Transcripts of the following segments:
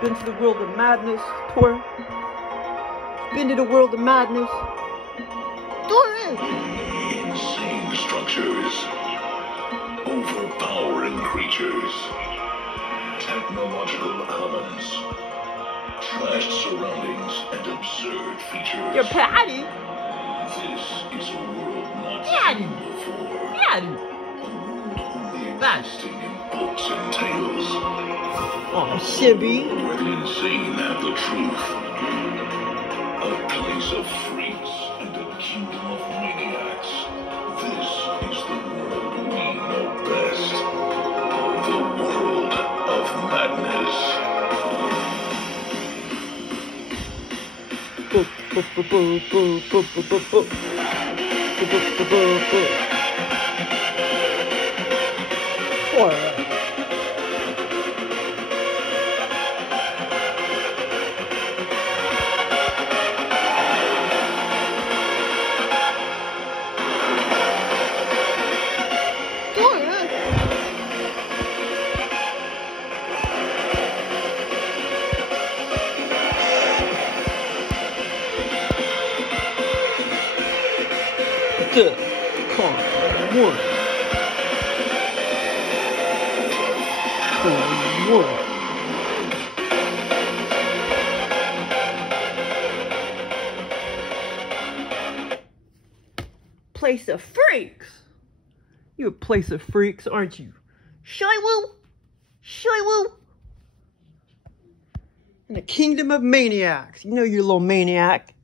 Been to the world of madness, Tora? Been to the world of madness? Tora! Insane structures, overpowering creatures, technological commons, trashed surroundings, and absurd features. Your Patty? This is a world not Daddy. seen before. Daddy! A world only Dad. existing in books and tales. Oh, Shibby. Where the insane have the truth. A place of freaks and a kingdom of maniacs. This is the world we know best. The world of madness. Tora. Come on. Place of freaks. You're a place of freaks, aren't you? ShyLO? ShyLO? In the kingdom of maniacs. You know you're a little maniac.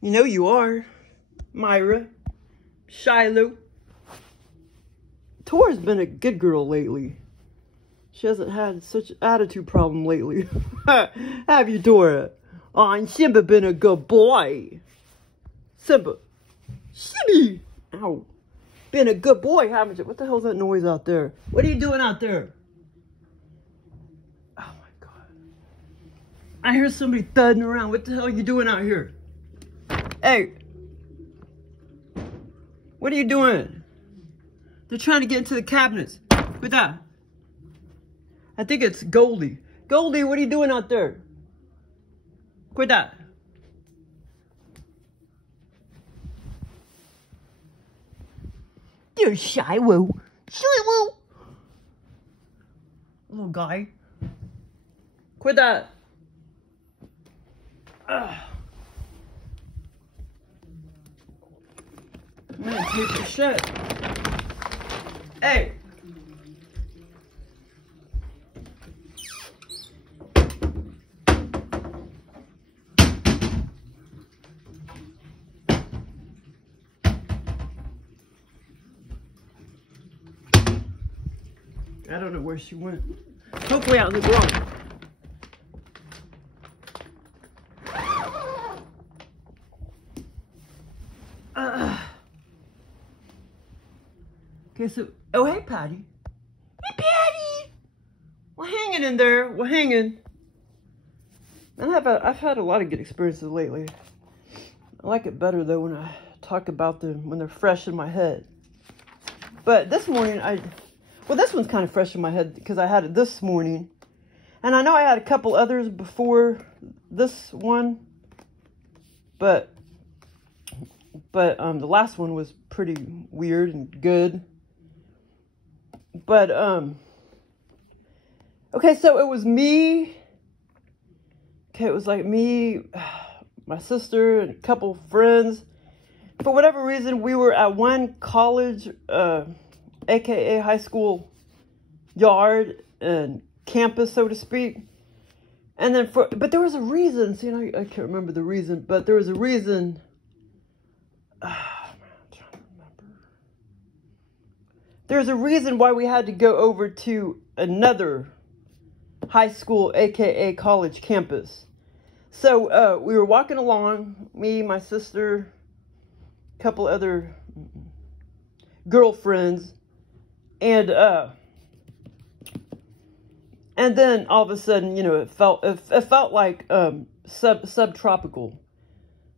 You know you are. Myra. ShyLO. Tora's been a good girl lately. She hasn't had such an attitude problem lately. Have you, Tora? Oh, and Simba been a good boy. Simba. Shibby. Ow. Been a good boy, haven't you? What the hell's that noise out there? What are you doing out there? Oh my God. I hear somebody thudding around. What the hell are you doing out here? Hey. What are you doing? They're trying to get into the cabinets. With that. I think it's Goldie. Goldie, what are you doing out there? Quit that. There's ShyLO. ShyLO. Little guy. Quit that. I'm gonna tape the shit. Hey. I don't know where she went. Hopefully out in the garage. Okay, so, oh, hey, Patty. Hey, Patty! We're hanging in there. We're hanging. And I've had a lot of good experiences lately. I like it better, though, when I talk about them when they're fresh in my head. But this morning, well, this one's kind of fresh in my head because I had it this morning. And I know I had a couple others before this one. But the last one was pretty weird and good. But, okay, so it was me. Okay, it was like me, my sister, and a couple friends. For whatever reason, we were at one college, aka high school yard and campus, so to speak. And then but there was a reason. See, I can't remember the reason, but there was a reason. I'm trying to remember. There's a reason why we had to go over to another high school, aka college campus. So we were walking along, me, my sister, a couple other girlfriends, and then all of a sudden, you know, it felt like subtropical,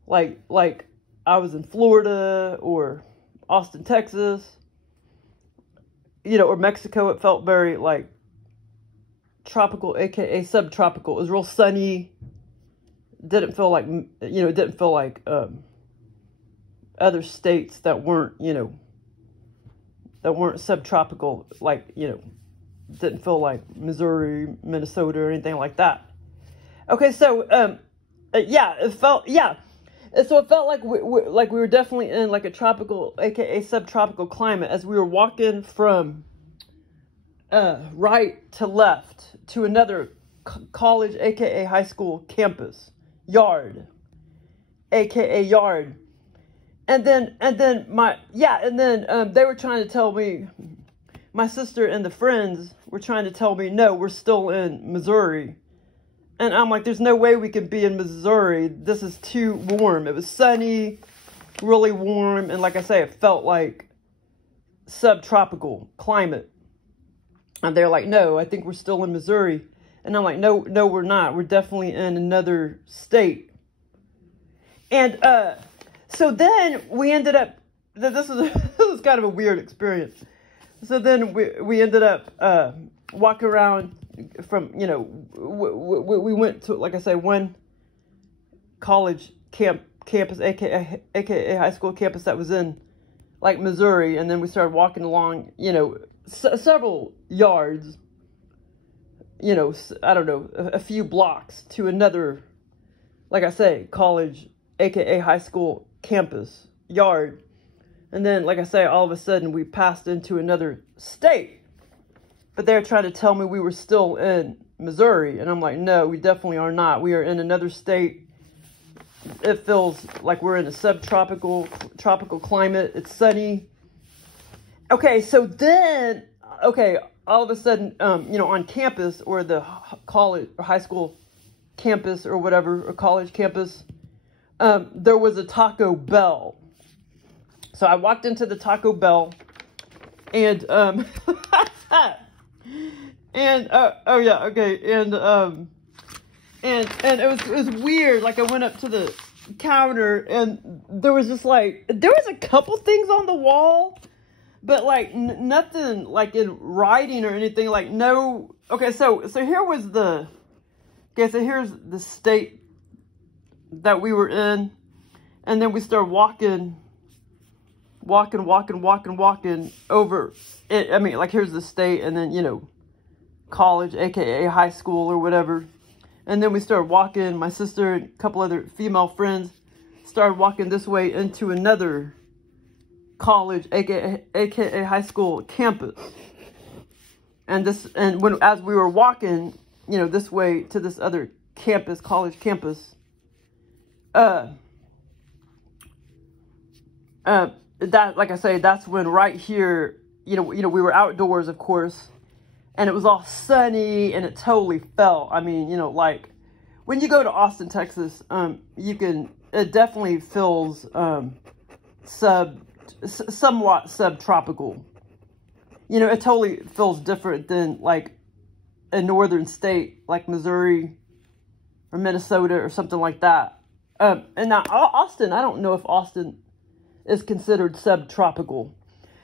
like I was in Florida or Austin, Texas, you know, or Mexico. It felt very like tropical, aka subtropical. It was real sunny. Didn't feel like, it didn't feel like other states that weren't, that weren't subtropical, like, didn't feel like Missouri, Minnesota, or anything like that. Okay, so, yeah, it felt, yeah. So it felt like we were definitely in like a tropical, aka subtropical climate as we were walking from right to left to another college, aka high school campus, yard, aka yard. And then they were trying to tell me, my sister and the friends were trying to tell me, no, we're still in Missouri. And I'm like, there's no way we could be in Missouri. This is too warm. It was sunny, really warm. And like I say, it felt like subtropical climate. And they're like, no, I think we're still in Missouri. And I'm like, no, we're not. We're definitely in another state. And so then we ended up, this was kind of a weird experience. So then we ended up walking around from, we went to, like I say, one college campus, aka high school campus that was in like Missouri. And then we started walking along, several yards, I don't know, a few blocks to another, like I say, college, aka high school campus yard. And then, like I say, all of a sudden we passed into another state. But they're trying to tell me we were still in Missouri. And I'm like, no, we definitely are not. We are in another state. It feels like we're in a tropical climate. It's sunny. Okay, so then, all of a sudden, on campus, or the college or high school campus or whatever, or college campus, there was a Taco Bell. So I walked into the Taco Bell, and and it was weird. Like, I went up to the counter, and there was just like, there was a couple things on the wall, but like nothing like in writing or anything. Like, no. Okay, so here was the, so here's the state that we were in, and then we started walking over it. I mean, like, here's the state, and then, college, aka high school or whatever. And then we started walking, my sister and a couple other female friends started walking this way into another college, aka high school campus. And as we were walking, this way to this other campus, college campus, that, like I say, that's when right here, we were outdoors, of course, and it was all sunny, and it totally felt, I mean, like, when you go to Austin, Texas, it definitely feels, somewhat subtropical. It totally feels different than, like, a northern state, like Missouri or Minnesota or something like that. And now, Austin, I don't know if Austin is considered subtropical,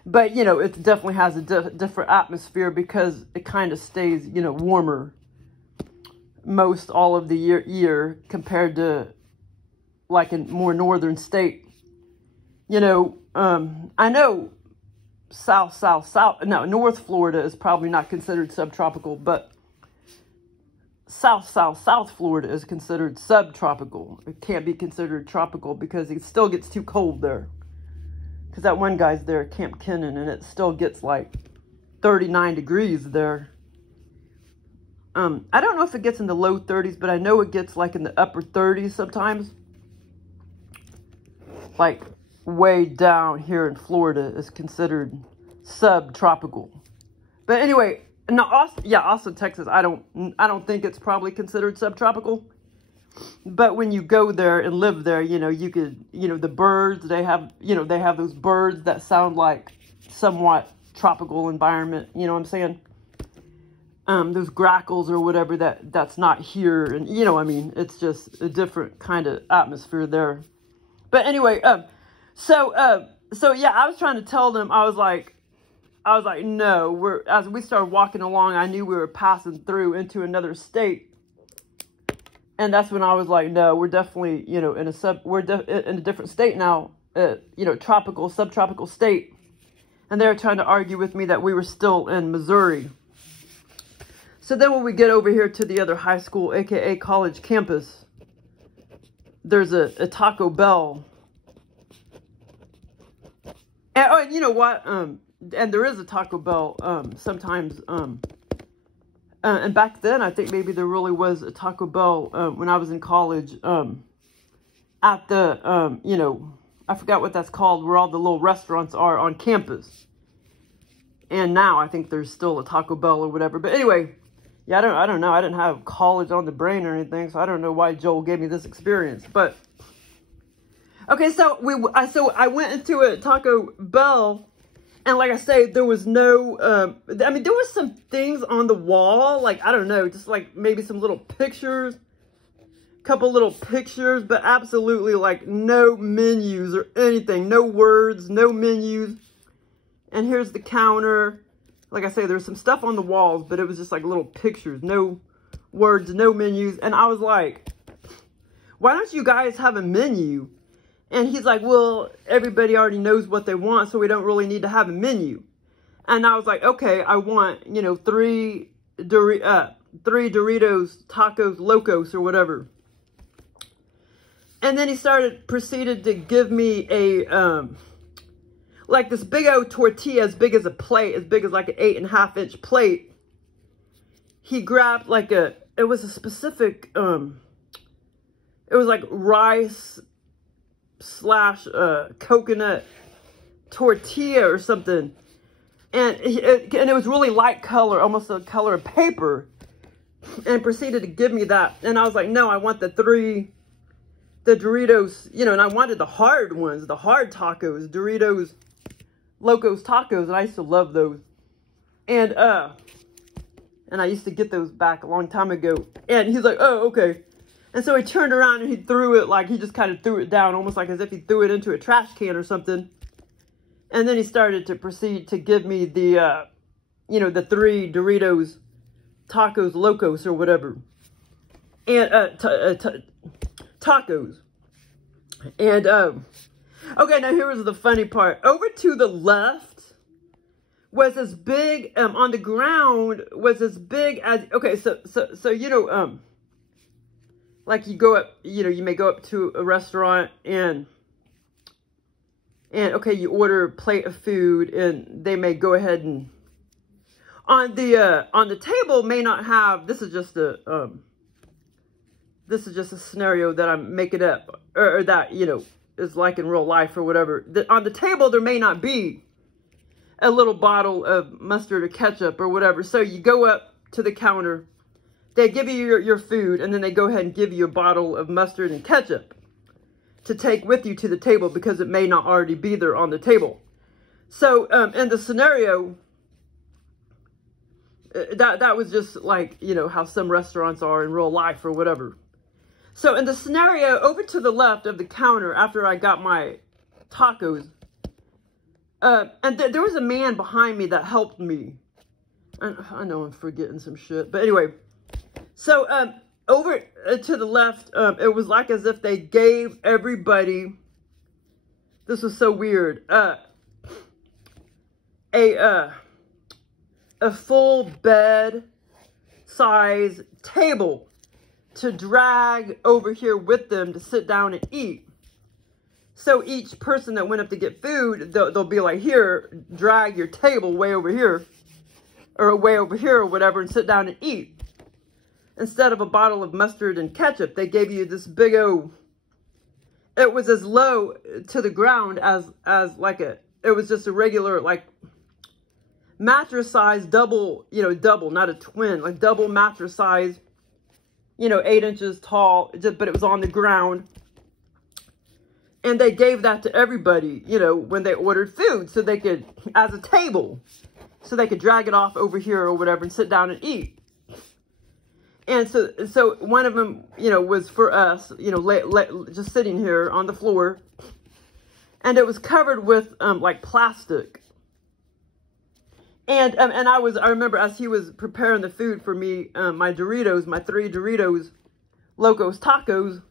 but it definitely has a different atmosphere, because it kind of stays warmer most all of the year compared to like a more northern state. I know North Florida is probably not considered subtropical, but South Florida is considered subtropical. It can't be considered tropical because it still gets too cold there. Because that one guy's there, Camp Kennan, and it still gets like 39 degrees there. I don't know if it gets in the low 30s, but I know it gets like in the upper 30s sometimes. Like way down here in Florida is considered subtropical. But anyway, no, Austin, Texas, I don't think it's probably considered subtropical. But when you go there and live there, you could, the birds, they have those birds that sound like somewhat tropical environment, you know what I'm saying? Those grackles or whatever that's not here. And, I mean, it's just a different kind of atmosphere there. But anyway, so yeah, I was trying to tell them, I was like, I was like, no, as we started walking along, I knew we were passing through into another state. And that's when I was like, no, we're definitely, you know, in a different state now, you know, tropical, subtropical state. And they were trying to argue with me that we were still in Missouri. So then when we get over here to the other high school, aka college campus, there's a Taco Bell. And, oh, and you know what? And there is a Taco Bell sometimes. And back then, I think maybe there really was a Taco Bell when I was in college at the, you know, I forgot what that's called, where all the little restaurants are on campus. And now I think there's still a Taco Bell or whatever. But anyway, yeah, I don't know. I didn't have college on the brain or anything, so I don't know why Joel gave me this experience. But okay, so I went into a Taco Bell, and like I say, there was no. I mean, there was some things on the wall, like I don't know, just like maybe some little pictures, couple little pictures, but absolutely like no menus or anything, no words, no menus. And here's the counter. Like I say, there's some stuff on the walls, but it was just like little pictures, no words, no menus. And I was like, why don't you guys have a menu? And he's like, well, everybody already knows what they want, so we don't really need to have a menu. And I was like, okay, I want, you know, three Doritos Tacos Locos or whatever. And then he proceeded to give me a, like this big old tortilla as big as a plate, as big as like an 8.5-inch plate. He grabbed like it was a specific, it was like rice / coconut tortilla or something. And it was really light color, almost the color of paper. And proceeded to give me that. And I was like, no, I want the Doritos, you know, and I wanted the hard ones, the hard tacos, Doritos Locos Tacos, and I used to love those. And I used to get those back a long time ago. And he's like, oh, okay. And so he turned around and he threw it, like he just kind of threw it down, almost like as if he threw it into a trash can or something. And then he started to proceed to give me the, you know, the 3 Doritos Tacos Locos or whatever. And, tacos. And, okay, now here was the funny part. Over to the left was as big, on the ground was as big as, okay, so you know, like you go up, you know, you may go up to a restaurant and okay, you order a plate of food and they may go ahead and, on the table may not have, this is just a scenario that I'm making up, or that, you know, is like in real life or whatever. On the table, there may not be a little bottle of mustard or ketchup or whatever. So you go up to the counter, they give you your food, and then they go ahead and give you a bottle of mustard and ketchup to take with you to the table because it may not already be there on the table. So in the scenario, that was just like, you know, how some restaurants are in real life or whatever. So in the scenario, over to the left of the counter, after I got my tacos, and there was a man behind me that helped me. I know I'm forgetting some shit, but anyway. So over to the left, it was like as if they gave everybody, this was so weird, a full bed size table to drag over here with them to sit down and eat. So each person that went up to get food, they'll be like, here, drag your table way over here, or way over here or whatever, and sit down and eat. Instead of a bottle of mustard and ketchup, they gave you this big old, it was as low to the ground as like it was just a regular, like, mattress size, double, you know, double, not a twin, like double mattress size, you know, 8 inches tall, but it was on the ground. And they gave that to everybody, you know, when they ordered food, so they could, as a table, so they could drag it off over here or whatever and sit down and eat. And so one of them, you know, was for us, you know, just sitting here on the floor. And it was covered with, like, plastic. And I remember as he was preparing the food for me, my Doritos, my 3 Doritos, Locos Tacos,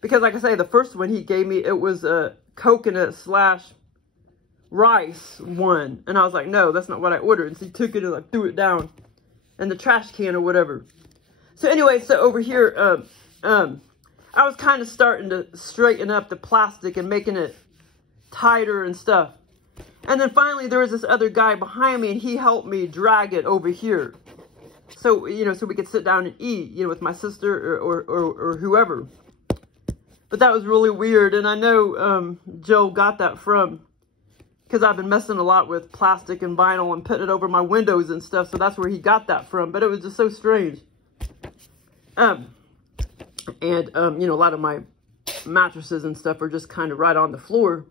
because like I say, the first one he gave me, it was a coconut / rice one. And I was like, no, that's not what I ordered. And so he took it and like threw it down in the trash can or whatever. So anyway, so over here, I was kind of starting to straighten up the plastic and making it tighter and stuff. And then finally there was this other guy behind me and he helped me drag it over here. So, you know, so we could sit down and eat, you know, with my sister or whoever. But that was really weird. And I know Joe got that from, because I've been messing a lot with plastic and vinyl and putting it over my windows and stuff. So that's where he got that from. But it was just so strange. You know, a lot of my mattresses and stuff are just kind of right on the floor.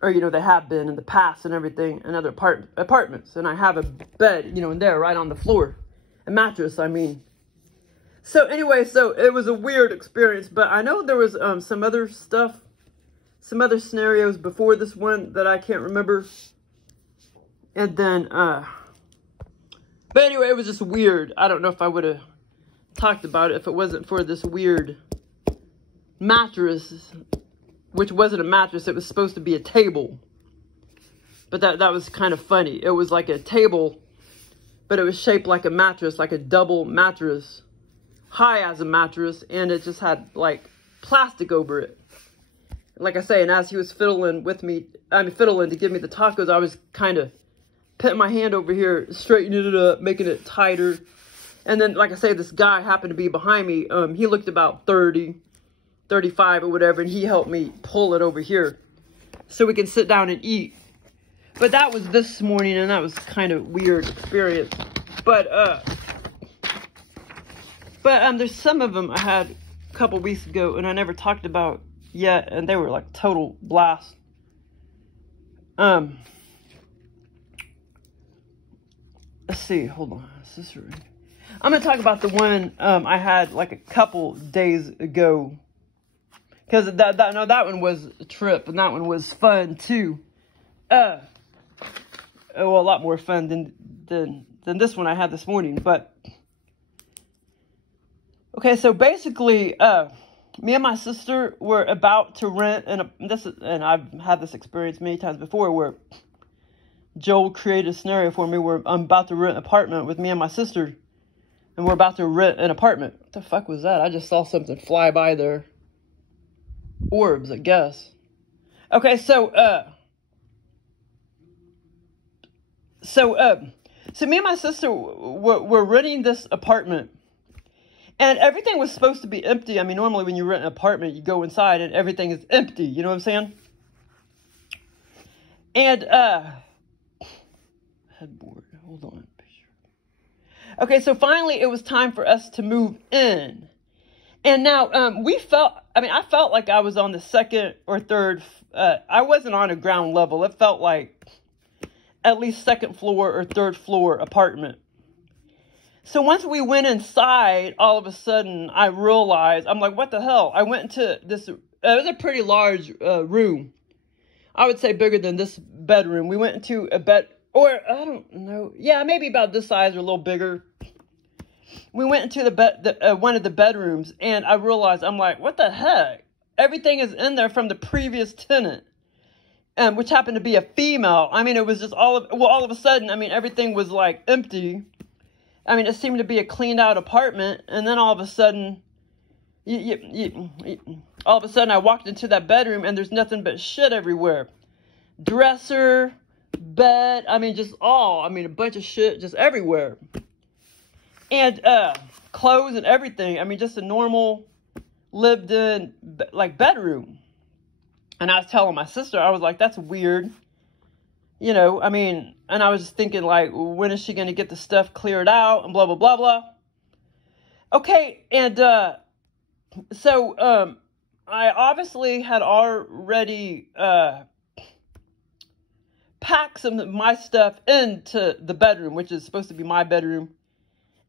Or, you know, they have been in the past and everything in other apartments. And I have a bed, you know, in there right on the floor. A mattress, I mean. So anyway, so it was a weird experience. But I know there was some other stuff, some other scenarios before this one that I can't remember. And then, but anyway, it was just weird. I don't know if I would have talked about it if it wasn't for this weird mattress, which wasn't a mattress. It was supposed to be a table. But that was kind of funny. It was like a table, but it was shaped like a mattress, like a double mattress, high as a mattress, and it just had like plastic over it. Like I say, and as he was fiddling with me, fiddling to give me the tacos, I was kind of putting my hand over here, straightening it up, making it tighter. And then, like I say, this guy happened to be behind me. He looked about 30, 35 or whatever, and he helped me pull it over here so we can sit down and eat. But that was this morning, and that was kind of weird experience. But there's some of them I had a couple weeks ago, and I never talked about yet, and they were like total blast. Let's see, hold on. Is this right? I'm going to talk about the one I had like a couple days ago. Because that one was a trip, and that one was fun too. Well, a lot more fun than this one I had this morning. But okay, so basically, me and my sister were about to rent, and I've had this experience many times before, where Joel created a scenario for me where I'm about to rent an apartment with me and my sister. And we're about to rent an apartment. What the fuck was that? I just saw something fly by there. Orbs, I guess. Okay, so me and my sister were renting this apartment. And everything was supposed to be empty. I mean, normally when you rent an apartment, you go inside and everything is empty. You know what I'm saying? And, headboard, hold on. Okay, so finally it was time for us to move in. And now, I felt like I was on the second or third, I wasn't on a ground level. It felt like at least second floor or third floor apartment. So once we went inside, all of a sudden I realized, I'm like, what the hell? I went into this, it was a pretty large room. I would say bigger than this bedroom. We went into a bed, or I don't know. Yeah, maybe about this size or a little bigger. We went into one of the bedrooms, and I realized, I'm like, what the heck? Everything is in there from the previous tenant, which happened to be a female. I mean, it was just all of a sudden, I mean, everything was like empty. I mean, it seemed to be a cleaned out apartment, and then all of a sudden, all of a sudden I walked into that bedroom, and there's nothing but shit everywhere. Dresser, bed, I mean, a bunch of shit just everywhere. And clothes and everything. I mean, just a normal lived-in, like, bedroom. And I was telling my sister, I was like, that's weird. You know, I mean, and I was just thinking, like, when is she going to get the stuff cleared out and blah, blah, blah, blah. Okay, and so I obviously had already packed some of my stuff into the bedroom, which is supposed to be my bedroom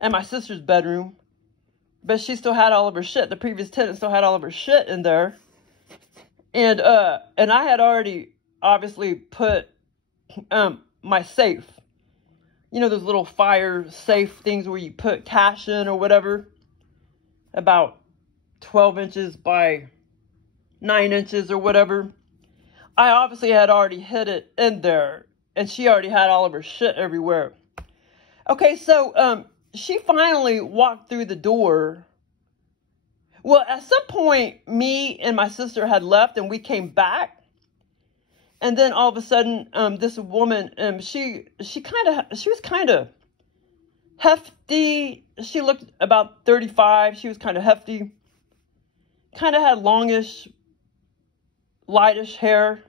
and my sister's bedroom. But she still had all of her shit. The previous tenant still had all of her shit in there. And I had already obviously put my safe. You know, those little fire safe things where you put cash in or whatever. About 12 inches by 9 inches or whatever. I obviously had already hid it in there. And she already had all of her shit everywhere. Okay, so she finally walked through the door. Well, at some point, me and my sister had left and we came back. And then all of a sudden, this woman, she was kind of hefty. She looked about 35. She was kind of hefty. Kind of had longish, lightish hair.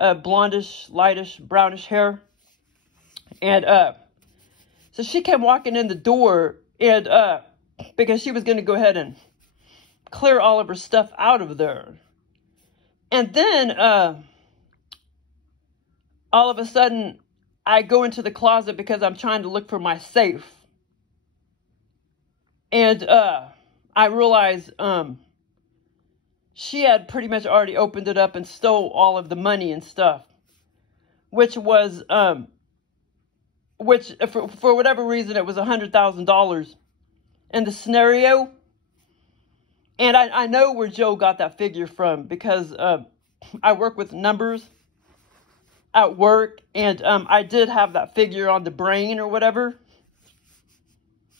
Blondish, lightish, brownish hair. And so she came walking in the door, and because she was going to go ahead and clear all of her stuff out of there. And then all of a sudden, I go into the closet because I'm trying to look for my safe. And I realize she had pretty much already opened it up and stole all of the money and stuff. Which was, for whatever reason, it was $100,000 in the scenario. And I know where Joe got that figure from because I work with numbers at work. And I did have that figure on the brain or whatever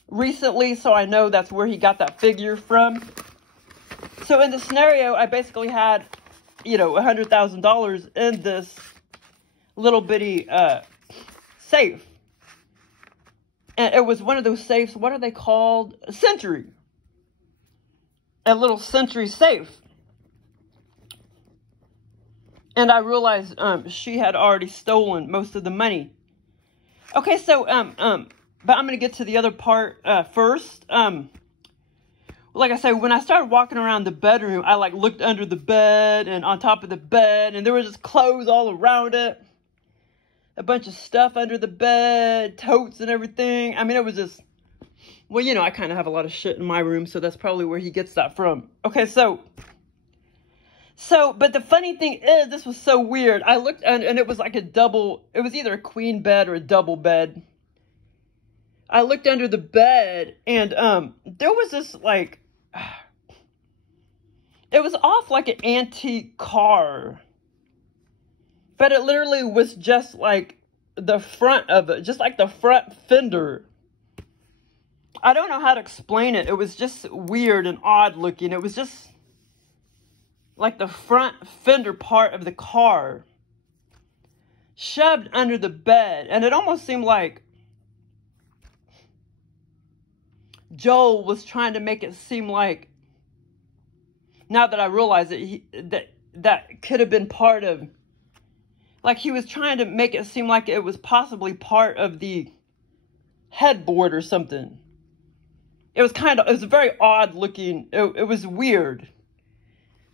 recently. So I know that's where he got that figure from. So in the scenario, I basically had, you know, $100,000 in this little bitty safe. And it was one of those safes, what are they called? A Century. A little Century safe. And I realized she had already stolen most of the money. Okay, so, but I'm going to get to the other part first. Like I said, when I started walking around the bedroom, I like looked under the bed and on top of the bed, and there was just clothes all around it. A bunch of stuff under the bed, totes and everything. I mean, it was just, well, you know, I kind of have a lot of shit in my room, so that's probably where he gets that from. Okay, so, but the funny thing is, this was so weird. I looked and it was like it was either a queen bed or a double bed. I looked under the bed and there was this like, it was off like an antique car. But it literally was just like the front of it, just like the front fender. I don't know how to explain it. It was just weird and odd looking. It was just like the front fender part of the car shoved under the bed. And it almost seemed like Joel was trying to make it seem like, now that I realize it, that could have been part of, like he was trying to make it seem like it was possibly part of the headboard or something. It was very odd looking. It was weird.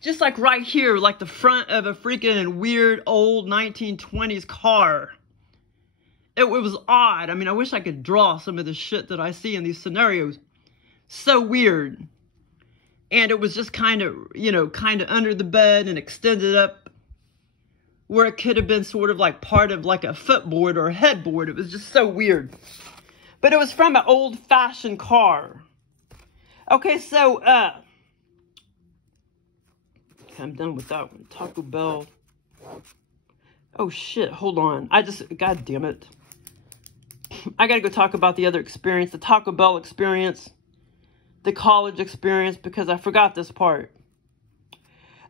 Just like right here, like the front of a freaking weird old 1920s car. It was odd. I mean, I wish I could draw some of the shit that I see in these scenarios. So weird. And it was just kind of, you know, kind of under the bed and extended up where it could have been sort of like part of like a footboard or a headboard. It was just so weird. But it was from an old-fashioned car. Okay, so, I'm done with that one. Taco Bell. Oh, shit, hold on. God damn it. I gotta go talk about the other experience, the Taco Bell experience, the college experience, because I forgot this part.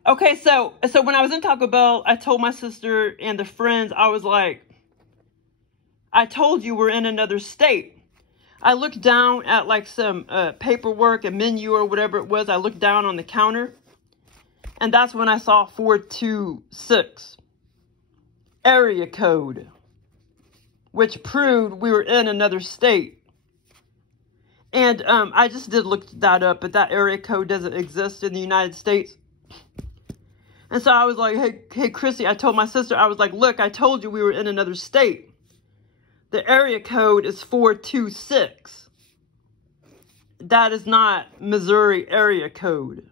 Okay, so when I was in Taco Bell, I told my sister and the friends, I was like, I told you we're in another state. I looked down at like some paperwork, a menu or whatever it was. I looked down on the counter, and that's when I saw 426 area code, which proved we were in another state. And I just did look that up, but that area code doesn't exist in the United States. And so I was like, hey, Chrissy, I told my sister, I was like, look, I told you we were in another state. The area code is 426. That is not Missouri area code.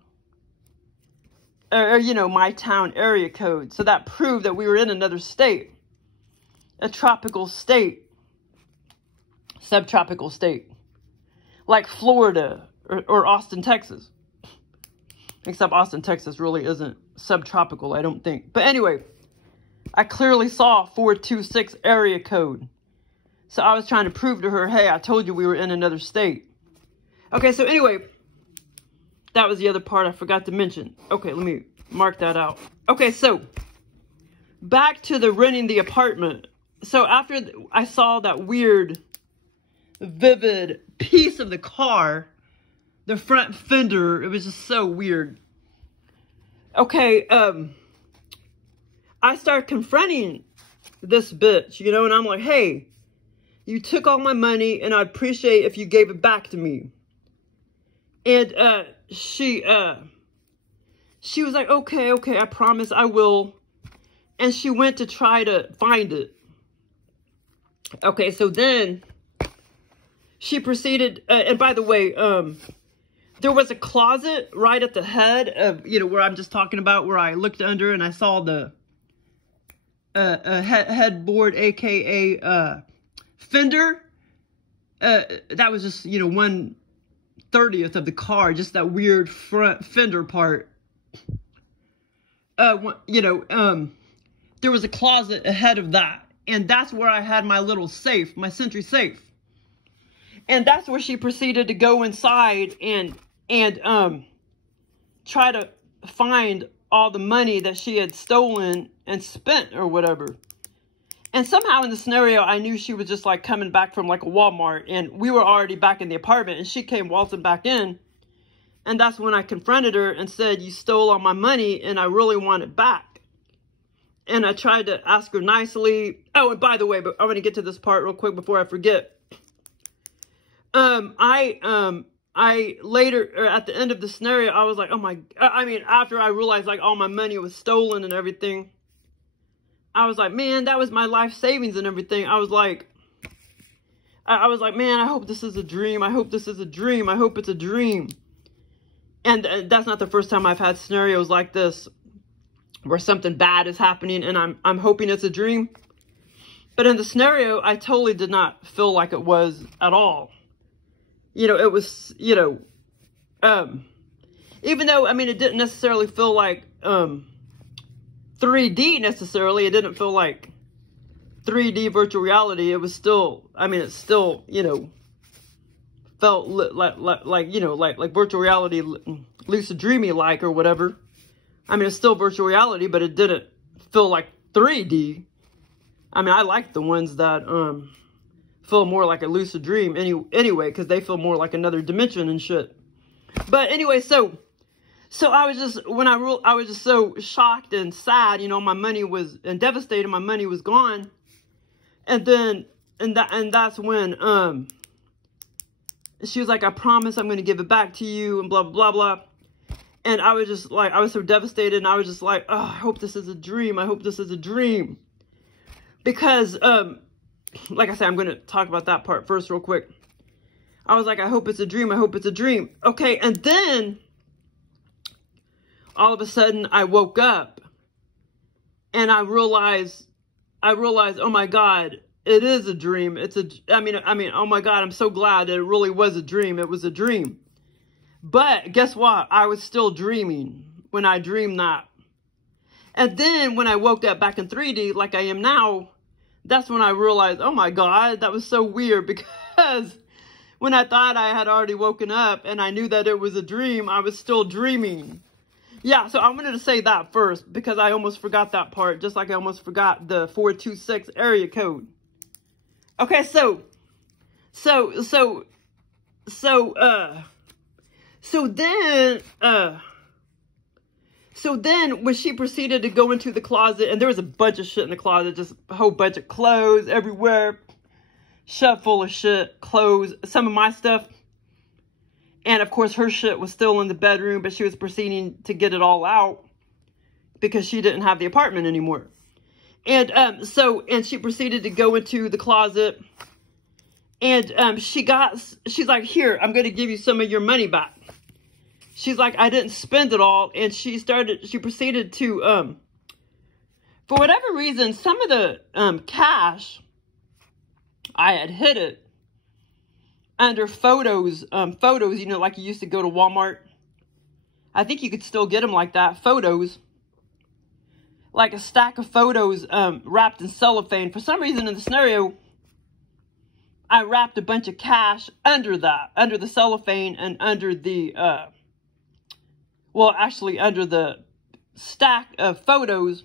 Or, you know, my town area code. So that proved that we were in another state. a tropical state, subtropical state, like Florida or Austin, Texas. Except Austin, Texas really isn't subtropical, I don't think. But anyway, I clearly saw 426 area code. So I was trying to prove to her, hey, I told you we were in another state. Okay, so anyway, that was the other part I forgot to mention. Okay, let me mark that out. Okay, so back to the renting the apartment. So after I saw that weird, vivid piece of the car, the front fender, it was just so weird. Okay, I started confronting this bitch, you know, and I'm like, hey, you took all my money and I'd appreciate if you gave it back to me. And she was like, okay, I promise I will. And she went to try to find it. Okay, so then she proceeded, and by the way, there was a closet right at the head of, you know, where I'm just talking about, where I looked under and I saw the headboard, aka fender. That was just, you know, 1/30th of the car, just that weird front fender part. You know, there was a closet ahead of that, and that's where I had my little safe, my Sentry safe. And that's where she proceeded to go inside and try to find all the money that she had stolen and spent or whatever. And somehow in the scenario, I knew she was just like coming back from like a Walmart, and we were already back in the apartment, and she came waltzing back in. And that's when I confronted her and said, you stole all my money and I really want it back. And I tried to ask her nicely. Oh, and by the way, but I want to get to this part real quick before I forget. I later, or at the end of the scenario, I was like, oh my, I mean, after I realized like all my money was stolen and everything, I was like, man, that was my life savings and everything. I was like, man, I hope this is a dream. I hope this is a dream. I hope it's a dream. And that's not the first time I've had scenarios like this where something bad is happening and I'm hoping it's a dream. But in the scenario, I totally did not feel like it was at all. You know, it was, you know, even though, I mean, it didn't necessarily feel like 3D necessarily. It didn't feel like 3D virtual reality. It was still, I mean, it still, you know, felt like you know, like virtual reality, lucid dreamy like or whatever. I mean, it's still virtual reality, but it didn't feel like 3D. I mean, I like the ones that feel more like a lucid dream anyway, because they feel more like another dimension and shit. But anyway, so I was just, I was just so shocked and sad, you know, my money was, and devastated, my money was gone. And then, and that's when, she was like, I promise I'm going to give it back to you and blah, blah, blah, blah. And I was just like, I was so devastated, and I was just like, oh, I hope this is a dream. I hope this is a dream. Because, like I said, I'm going to talk about that part first real quick. I was like, I hope it's a dream. I hope it's a dream. Okay, and then all of a sudden I woke up and I realized, oh my God, it is a dream. I mean, oh my God, I'm so glad that it really was a dream. It was a dream. But guess what? I was still dreaming when I dreamed that. And then when I woke up back in 3D like I am now, that's when I realized, oh my God, that was so weird, because when I thought I had already woken up and I knew that it was a dream, I was still dreaming. Yeah, so I wanted to say that first because I almost forgot that part, just like I almost forgot the 426 area code. Okay, so then when she proceeded to go into the closet, and there was a bunch of shit in the closet, just a whole bunch of clothes everywhere, shoved full of shit, clothes, some of my stuff. And of course her shit was still in the bedroom, but she was proceeding to get it all out because she didn't have the apartment anymore. And and she proceeded to go into the closet, and she's like, here, I'm going to give you some of your money back. She's like, I didn't spend it all. And she proceeded to For whatever reason, some of the cash, I had hid it under photos, you know, like you used to go to Walmart. I think you could still get them like that, photos. Like a stack of photos wrapped in cellophane. For some reason in the scenario, I wrapped a bunch of cash under that, under the cellophane and under the, well, actually under the stack of photos,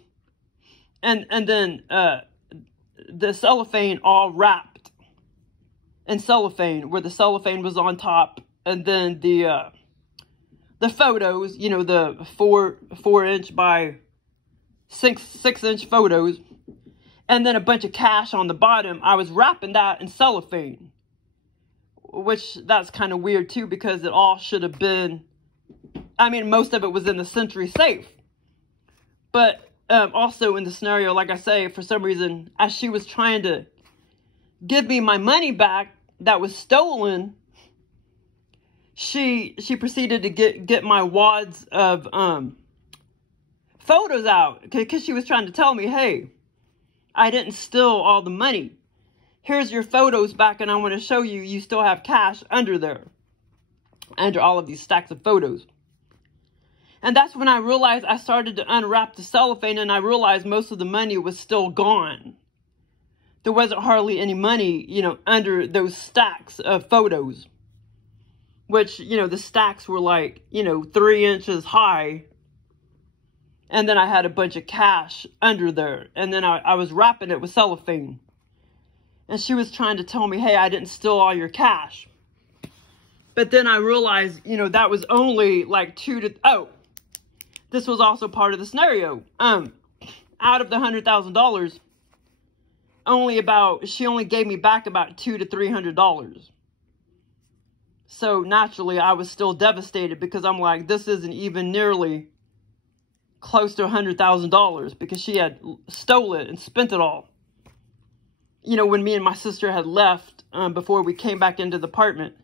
and then the cellophane all wrapped in cellophane, where the cellophane was on top, and then the photos, you know, the 4-inch by 6-inch photos, and then a bunch of cash on the bottom. I was wrapping that in cellophane, which that's kind of weird too, because it all should have been, I mean, most of it was in the Century safe. But also in the scenario, like I say, for some reason, as she was trying to give me my money back that was stolen, she proceeded to get my wads of photos out, because she was trying to tell me, hey, I didn't steal all the money. Here's your photos back, and I want to show you, you still have cash under there, under all of these stacks of photos. And that's when I realized, I started to unwrap the cellophane, and I realized most of the money was still gone. There wasn't hardly any money, you know, under those stacks of photos. Which, you know, the stacks were like, you know, 3 inches high. And then I had a bunch of cash under there. And then I was wrapping it with cellophane. And she was trying to tell me, hey, I didn't steal all your cash. But then I realized, you know, that was only like this was also part of the scenario. Out of the $100,000, she only gave me back about $200 to $300. So naturally, I was still devastated, because I'm like, this isn't even nearly close to $100,000, because she had stole it and spent it all. You know, when me and my sister had left, before we came back into the apartment,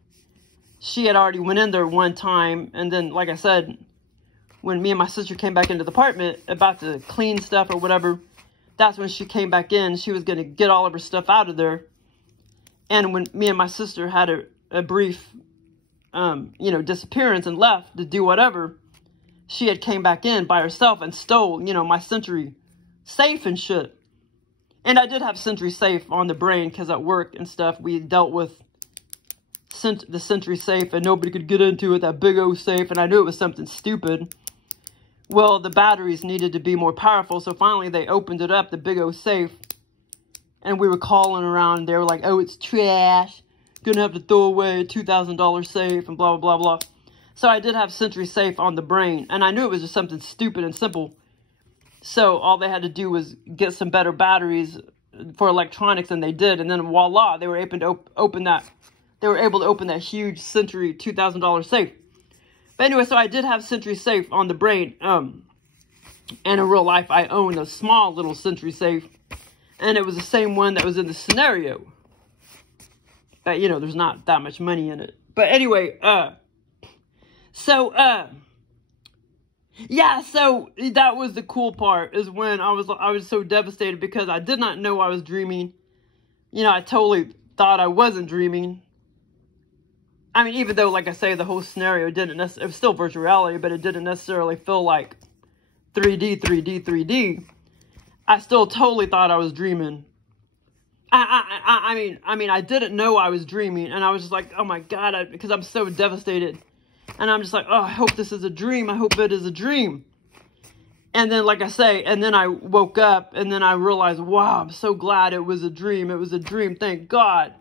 she had already went in there one time. And then, like I said, when me and my sister came back into the apartment about to clean stuff or whatever, that's when she came back in. She was going to get all of her stuff out of there. And when me and my sister had a brief, you know, disappearance and left to do whatever, she had came back in by herself and stole, you know, my Century safe and shit. And I did have Century safe on the brain, because at work and stuff, we dealt with the Century safe, and nobody could get into it, that big old safe, and I knew it was something stupid. Well, the batteries needed to be more powerful, so finally they opened it up, the big old safe, and we were calling around, and they were like, oh, it's trash, gonna have to throw away a $2,000 safe, and blah, blah, blah, blah. So I did have Century safe on the brain, and I knew it was just something stupid and simple. So all they had to do was get some better batteries for electronics, and they did, and then voila, they were able to open that. They were able to open that huge Century $2,000 safe. But anyway, so I did have Century safe on the brain. And in real life, I owned a small little Century safe, and it was the same one that was in the scenario. But you know, there's not that much money in it. But anyway, yeah, so that was the cool part, is when I was so devastated, because I did not know I was dreaming. You know, I totally thought I wasn't dreaming. I mean, even though, like I say, the whole scenario didn't necessarily, it was still virtual reality, but it didn't necessarily feel like 3D. I still totally thought I was dreaming. I mean, I didn't know I was dreaming, and I was just like, oh my God, because I'm so devastated. And I'm just like, oh, I hope this is a dream. I hope it is a dream. And then, like I say, and then I woke up, and then I realized, wow, I'm so glad it was a dream. It was a dream, thank God.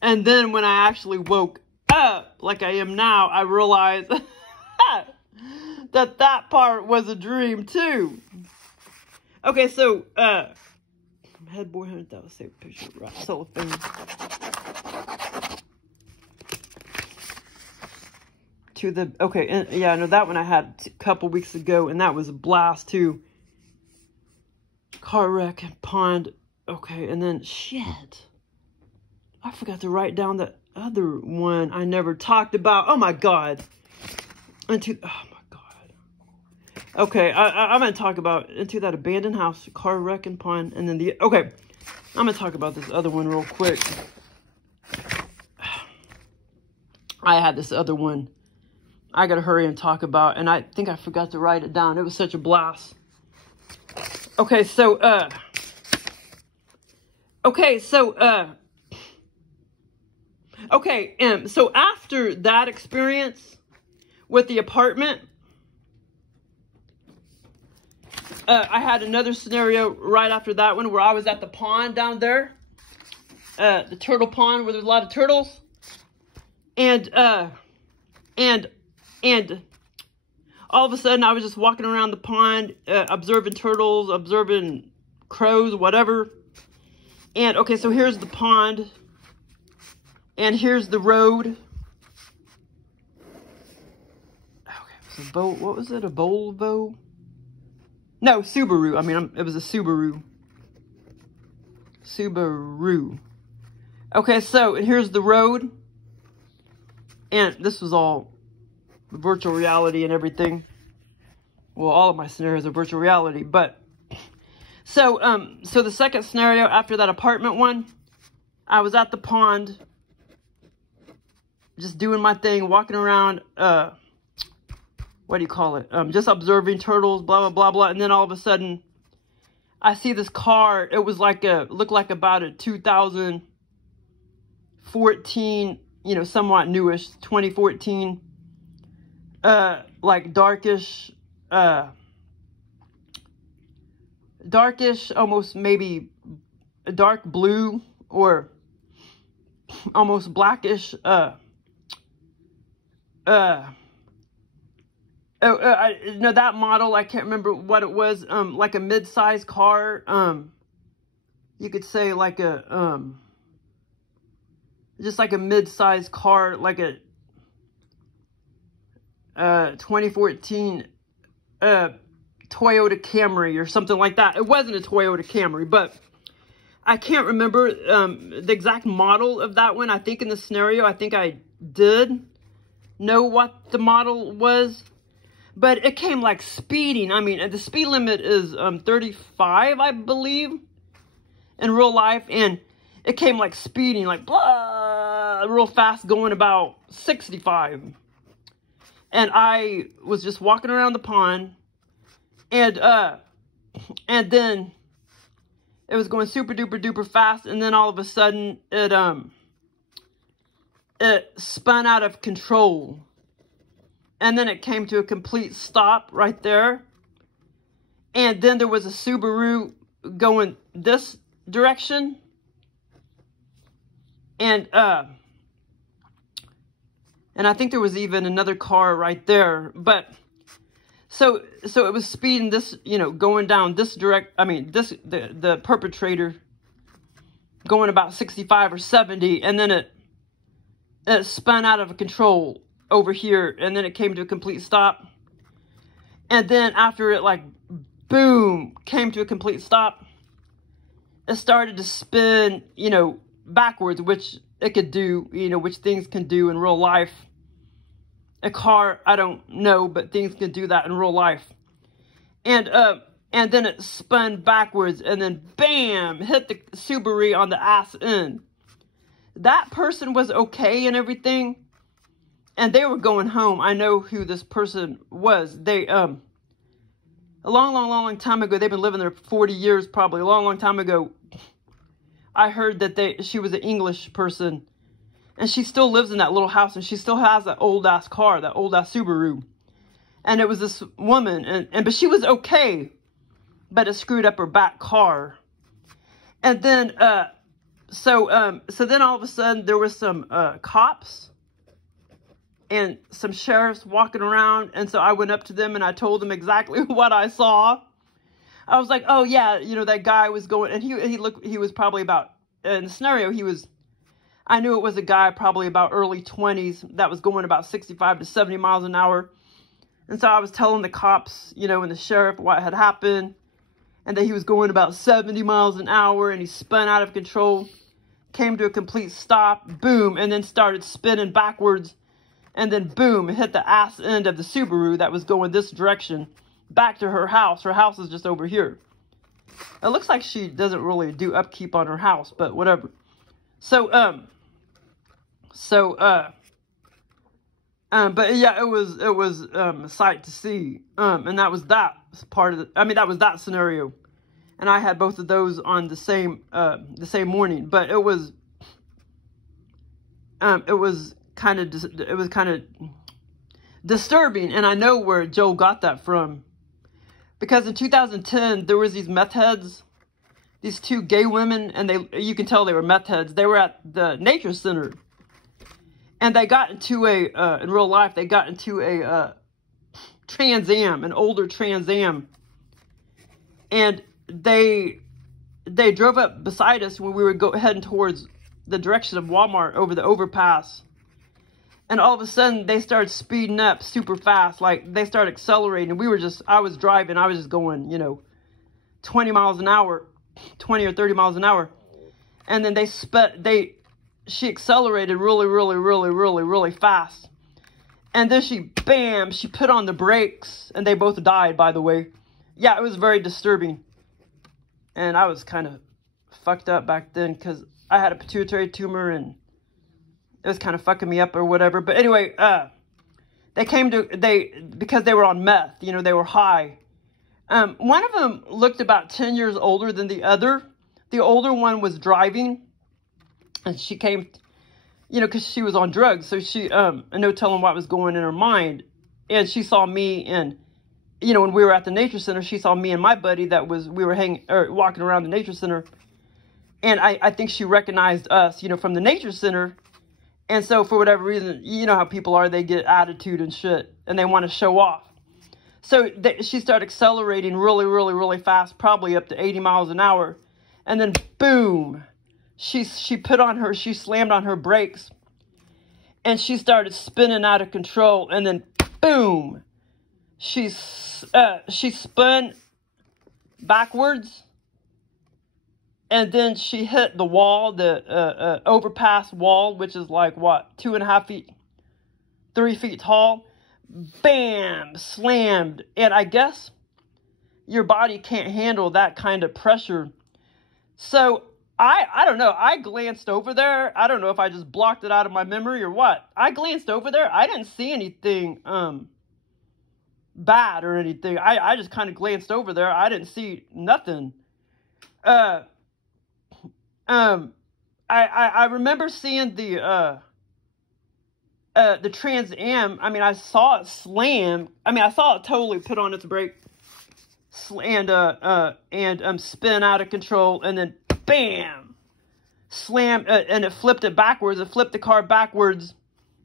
And then when I actually woke up, like I am now, I realized that part was a dream too. Okay, so, headboard 100,000 safe picture, right, cellophane. To the, okay, and yeah, no, that one I had a couple weeks ago, and that was a blast too. Car wreck and pond. Okay, and then, shit. I forgot to write down the other one I never talked about. Oh my God. Oh my God. Okay, I'm going to talk about into that abandoned house, car wreck and pond, and then okay, I'm going to talk about this other one real quick. I had this other one I got to hurry and talk about, and I think I forgot to write it down. It was such a blast. Okay, so so after that experience with the apartment, I had another scenario right after that one where I was at the pond down there, the turtle pond where there's a lot of turtles, and all of a sudden I was just walking around the pond, observing turtles, observing crows, whatever. And okay, so here's the pond, and here's the road. Okay, it was a boat. What was it? A Volvo? No, Subaru. I mean, it was a Subaru. Subaru. Okay, so here's the road, and this was all virtual reality and everything. Well, all of my scenarios are virtual reality, but so the second scenario after that apartment one, I was at the pond, just doing my thing, walking around, what do you call it? Just observing turtles, blah, blah, blah, blah. And then all of a sudden, I see this car. It was like looked like about a 2014, you know, somewhat newish, 2014, like darkish, almost maybe a dark blue or almost blackish, no, that model, I can't remember what it was, like a mid-sized car, you could say like a, just like a mid-sized car, like a, 2014, Toyota Camry or something like that. It wasn't a Toyota Camry, but I can't remember, the exact model of that one. I think in the scenario, I think I did know what the model was. But it came like speeding. I mean, the speed limit is 35, I believe, in real life. And it came like speeding, like blah, real fast, going about 65. And I was just walking around the pond, and then it was going super duper duper fast. And then all of a sudden, it spun out of control. And then it came to a complete stop right there. And then there was a Subaru going this direction. And I think there was even another car right there. But so it was speeding this, you know, going down this the perpetrator going about 65 or 70, and then it spun out of control over here, and then it came to a complete stop. And then after it, like, boom, came to a complete stop, it started to spin, you know, backwards, which it could do, you know, which things can do in real life. A car, I don't know, but things can do that in real life. And then it spun backwards, and then bam, hit the Subaru on the ass end. That person was okay and everything, and they were going home. I know who this person was. They, a long time ago, they've been living there for 40 years, probably. A long time ago, I heard that she was an English person. And she still lives in that little house, and she still has that old-ass car, that old-ass Subaru. And it was this woman, but she was okay, but it screwed up her back car. And then, so then all of a sudden, there was some cops and some sheriffs walking around. And so I went up to them and I told them exactly what I saw. I was like, oh yeah, you know, that guy was going, and he was probably about, in the scenario, I knew it was a guy probably about early 20s that was going about 65 to 70 miles an hour. And so I was telling the cops, you know, and the sheriff what had happened, and that he was going about 70 miles an hour, and he spun out of control, came to a complete stop, boom, and then started spinning backwards. And then boom, it hit the ass end of the Subaru that was going this direction. back to her house. Her house is just over here. It looks like she doesn't really do upkeep on her house, but whatever. So, but yeah, it was a sight to see. And that was that part of that was that scenario. And I had both of those on the same morning, but it was kind of disturbing. And I know where Joel got that from, because in 2010, there was these meth heads, these two gay women, and you can tell they were meth heads. They were at the nature center. And they got into in real life, they got into a Trans Am, an older Trans Am. And they drove up beside us when we were heading towards the direction of Walmart over the overpass. And all of a sudden, they started speeding up super fast. Like, they started accelerating. I was driving, I was just going, 20 miles an hour, 20 or 30 miles an hour. And then she accelerated really, really, really, really, really fast. And then she put on the brakes, and they both died, by the way. Yeah, it was very disturbing. And I was kind of fucked up back then, because I had a pituitary tumor, and it was kind of fucking me up or whatever. But anyway, because they were on meth, they were high. One of them looked about 10 years older than the other. The older one was driving. And she came, because she was on drugs. So she, no telling what was going in her mind. And she saw me, and, when we were at the nature center, she saw me and my buddy we were walking around the nature center. And I think she recognized us, from the nature center. And so for whatever reason, you know how people are, they get attitude and shit, and they want to show off. So she started accelerating really, really, really fast, probably up to 80 miles an hour. And then boom. She slammed on her brakes, and she started spinning out of control, and then boom, she spun backwards, and then she hit the wall, the overpass wall, which is like, 2.5 feet, 3 feet tall. Bam, slammed. And I guess your body can't handle that kind of pressure. So I don't know. I glanced over there. I don't know if I just blocked it out of my memory or what. I glanced over there. I didn't see anything bad or anything. I just kind of glanced over there. I didn't see nothing. I remember seeing the Trans Am. I saw it slam. I saw it totally put on its brake and spin out of control, and then bam, slam, and it flipped it backwards. It flipped the car backwards,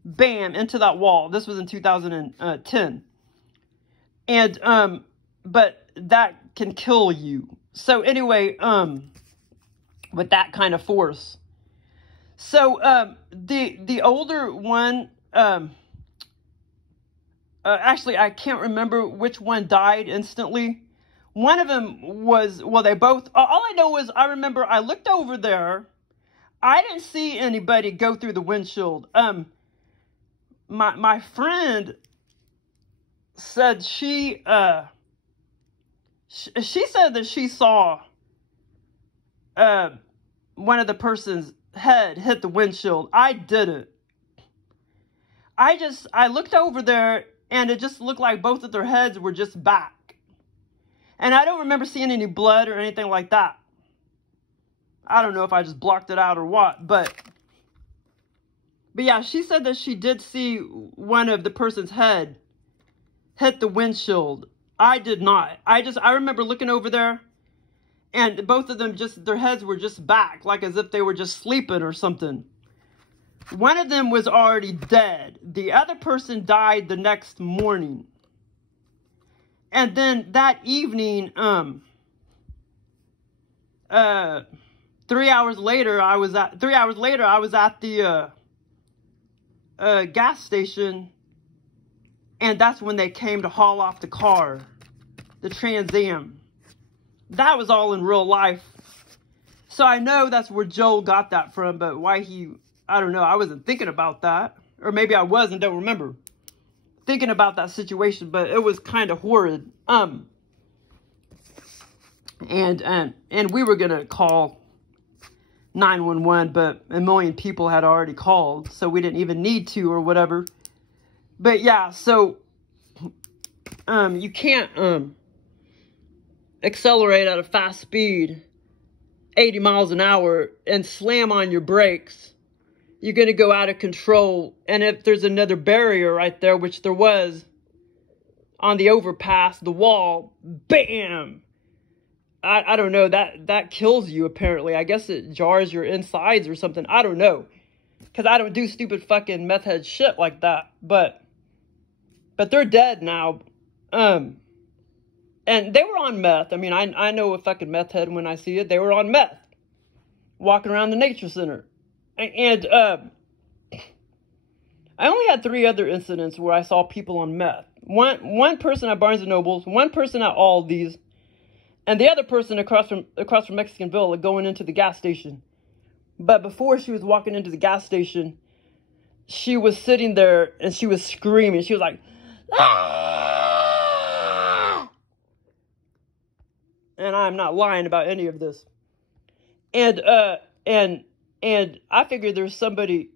bam, into that wall. This was in 2010. And, but that can kill you. So anyway, with that kind of force. So, the older one, actually, I can't remember which one died instantly. One of them was, they both, all I know is I remember I looked over there. I didn't see anybody go through the windshield. My friend said she said that she saw, one of the person's head hit the windshield. I didn't. I looked over there, and it just looked like both of their heads were just back. And I don't remember seeing any blood or anything like that. I don't know if I just blocked it out or what, but yeah, she said that she did see one of the person's head hit the windshield. I did not. I remember looking over there, and both of them their heads were just back, like as if they were just sleeping or something. One of them was already dead. The other person died the next morning. And then that evening, 3 hours later, I was at the gas station, and that's when they came to haul off the car, the Trans Am. That was all in real life. So I know that's where Joel got that from, but why I don't know. I wasn't thinking about that. Or maybe I was and don't remember. thinking about that situation, but it was kind of horrid. And we were gonna call 911, but a million people had already called, so we didn't even need to or whatever. But yeah, so you can't accelerate at a fast speed, 80 miles an hour, and slam on your brakes. You're going to go out of control. And if there's another barrier right there, which there was on the overpass, the wall, bam! I don't know, that kills you apparently. I guess it jars your insides or something. I don't know. Because I don't do stupid fucking meth head shit like that. But they're dead now. And they were on meth. I mean, I know a fucking meth head when I see it. They were on meth. Walking around the nature center. And I only had 3 other incidents where I saw people on meth. One person at Barnes & Noble's, one person at Aldi's, and the other person across from Mexican Villa going into the gas station. But before she was walking into the gas station, she was sitting there and she was screaming. She was like, "Ah!" And I'm not lying about any of this. And I figured there was somebody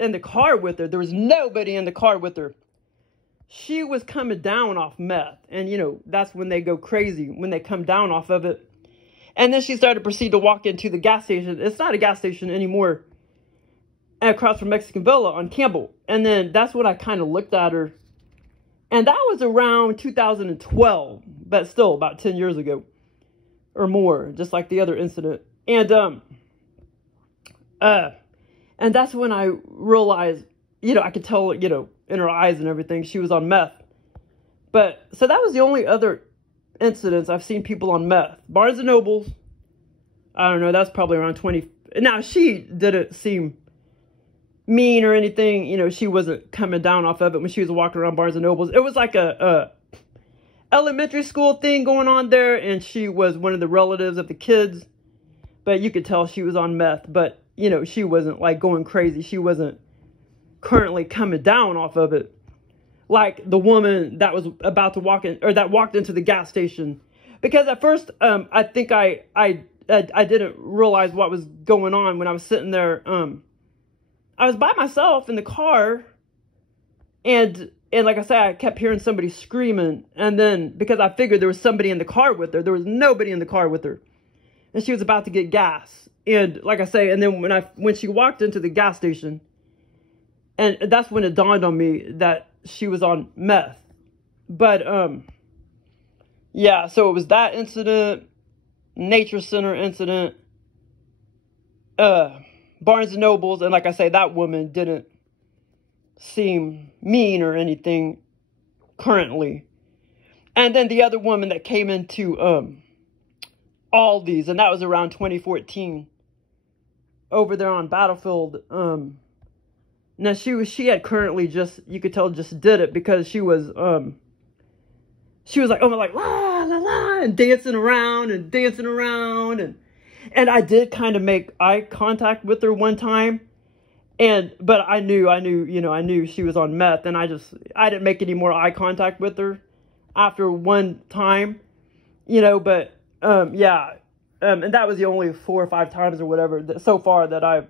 in the car with her. There was nobody in the car with her. She was coming down off meth. And, you know, that's when they go crazy, when they come down off of it. And then she started to proceed to walk into the gas station. It's not a gas station anymore. Across from Mexican Villa on Campbell. And then that's when I kind of looked at her. And that was around 2012. But still, about 10 years ago. Or more. Just like the other incident. And that's when I realized, you know, I could tell, you know, in her eyes and everything, she was on meth. But, so that was the only other incidents I've seen people on meth. Barnes & Noble's, I don't know, that's probably around 20. Now, she didn't seem mean or anything. You know, she wasn't coming down off of it when she was walking around Barnes & Noble's. It was like a elementary school thing going on there, and she was one of the relatives of the kids. But you could tell she was on meth. But, you know, she wasn't, like, going crazy. She wasn't currently coming down off of it. Like the woman that was about to walk in, or that walked into the gas station. Because at first, I think I didn't realize what was going on when I was sitting there. I was by myself in the car. And like I said, I kept hearing somebody screaming. And then, because I figured there was somebody in the car with her. There was nobody in the car with her. And she was about to get gas. And like I say, and then when she walked into the gas station, and that's when it dawned on me that she was on meth. But, yeah, so it was that incident, Nature Center incident, Barnes & Noble's, and like I say, that woman didn't seem mean or anything currently. And then the other woman that came into, Aldi's, and that was around 2014, over there on Battlefield. Now she had currently just, you could tell, just did it because she was like, oh my, like, la la la, and dancing around, and I did kind of make eye contact with her one time, but I knew she was on meth, and I didn't make any more eye contact with her after one time, but yeah, and that was the only 4 or 5 times or whatever so far that I've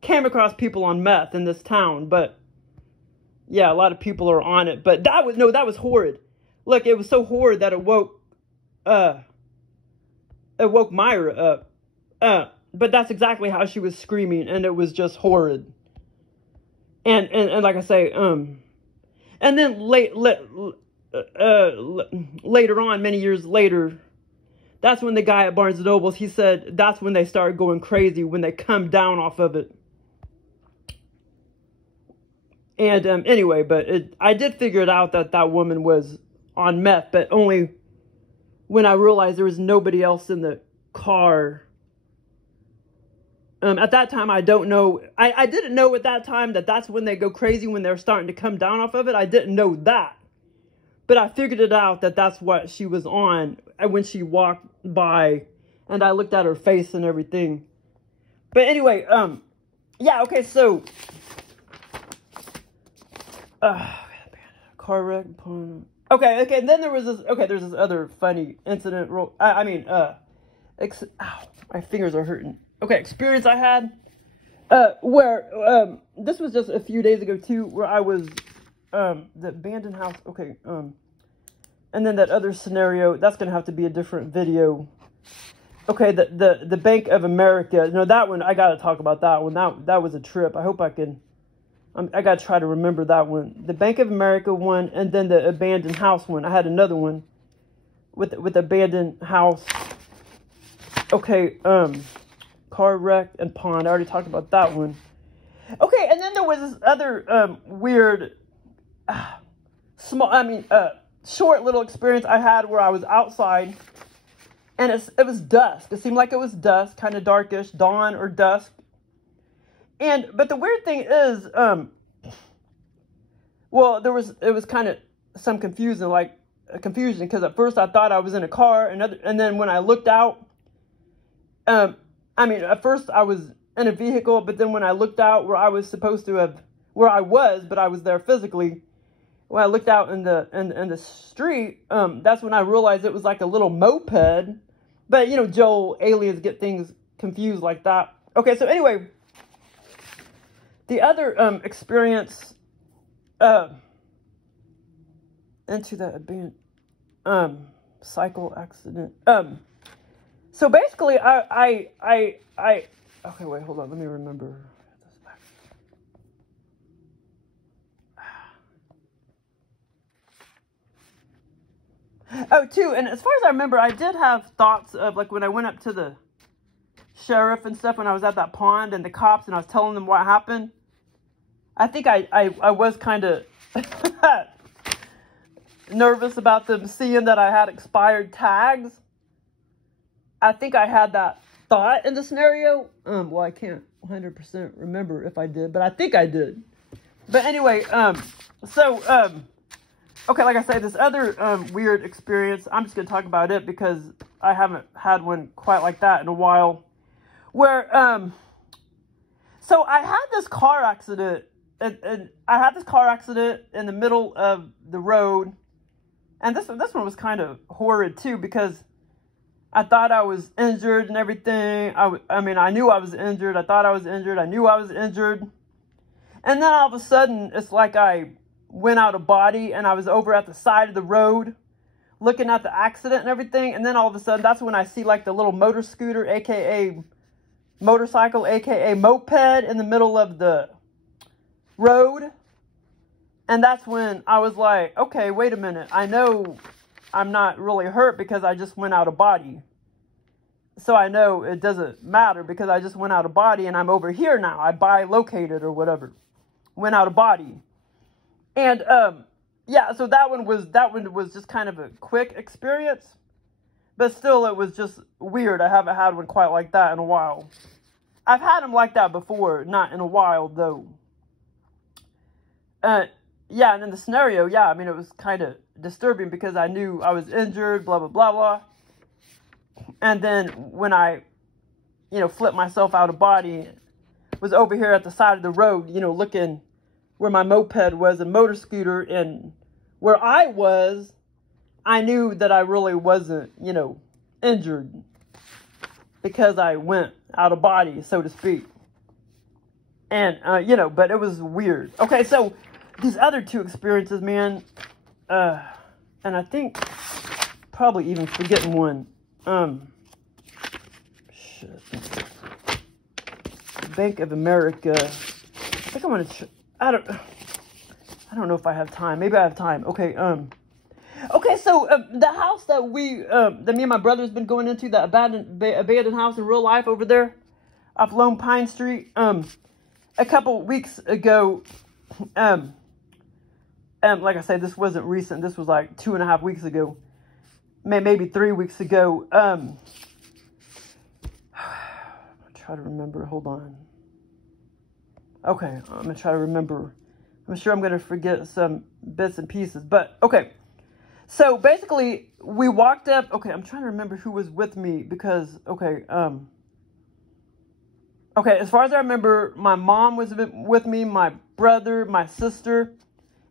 came across people on meth in this town. But yeah, a lot of people are on it. But that was horrid. Look, it was so horrid that it woke Myra up. But that's exactly how she was screaming, and it was just horrid. And like I say, and then later on, many years later, that's when the guy at Barnes & Noble's, he said that's when they start going crazy, when they come down off of it. And anyway, but I did figure it out that woman was on meth, but only when I realized there was nobody else in the car. At that time, I don't know. I didn't know at that time that's when they go crazy, when they're starting to come down off of it. I didn't know that. But I figured it out that's what she was on when she walked by, and I looked at her face and everything. But anyway, yeah, okay, so, car wreck. Okay, and then there was this, there's this other funny incident. Ow, my fingers are hurting. Okay, experience I had, where, this was just a few days ago too, where I was, the abandoned house, and then that other scenario, that's gonna have to be a different video. Okay, the Bank of America, no, that one, I gotta talk about that one. That was a trip. I hope I can, I gotta try to remember that one. The Bank of America one, and then the abandoned house one. I had another one with abandoned house. Okay, car wreck and pond. I already talked about that one. Okay, and then there was this other weird, short little experience I had where I was outside, and it was dusk. It seemed like it was dusk, kind of darkish, dawn or dusk. But the weird thing is, it was kind of some confusion because at first I thought I was in a car, and then when I looked out, at first I was in a vehicle, but then when I looked out where I was but I was there physically, when I looked out in the street, that's when I realized it was like a little moped. But, JOEL aliens get things confused like that. Okay, so anyway, the other experience into that abandoned cycle accident. So basically, okay, wait, hold on, let me remember. Oh, too, and as far as I remember, I did have thoughts of, like, when I went up to the sheriff and stuff, when I was at that pond, and the cops, and I was telling them what happened. I think I was kind of nervous about them seeing that I had expired tags. I think I had that thought in the scenario. Well, I can't 100% remember if I did, but I think I did. But anyway, okay, like I say, this other weird experience, I'm just going to talk about it because I haven't had one quite like that in a while. Where, so I had this car accident, and I had this car accident in the middle of the road. And this one was kind of horrid too, because I thought I was injured and everything. I knew I was injured. I thought I was injured. I knew I was injured. And then all of a sudden, it's like I went out of body, and I was over at the side of the road looking at the accident and everything. And then all of a sudden, that's when I see like the little motor scooter, aka motorcycle, aka moped, in the middle of the road. And that's when I was like, okay, wait a minute. I know I'm not really hurt because I just went out of body. So I know it doesn't matter because I just went out of body, and I'm over here now. I bilocated or whatever. Went out of body. And, yeah, so that one was just kind of a quick experience. But still, it was just weird. I haven't had one quite like that in a while. I've had them like that before, not in a while, though. Yeah, and in the scenario, yeah, it was kind of disturbing because I knew I was injured, blah, blah, blah, blah. And then when I, flipped myself out of body, was over here at the side of the road, looking where my moped was, a motor scooter, and where I was, I knew that I really wasn't, injured because I went out of body, so to speak. And, but it was weird. Okay, so these other two experiences, man, and I think probably even forgetting one. Shit. Bank of America. I think I'm gonna. I don't know if I have time. Maybe I have time. Okay. Okay. So the house that me and my brother's been going into, the abandoned house in real life over there, off Lone Pine Street. A couple weeks ago. Like I said, this wasn't recent. This was like 2.5 weeks ago. Maybe 3 weeks ago. I'll try to remember. Hold on. Okay, I'm going to try to remember. I'm sure I'm going to forget some bits and pieces. But, okay. So, basically, we walked up. Okay, I'm trying to remember who was with me because, okay, as far as I remember, my mom was with me, my brother, my sister,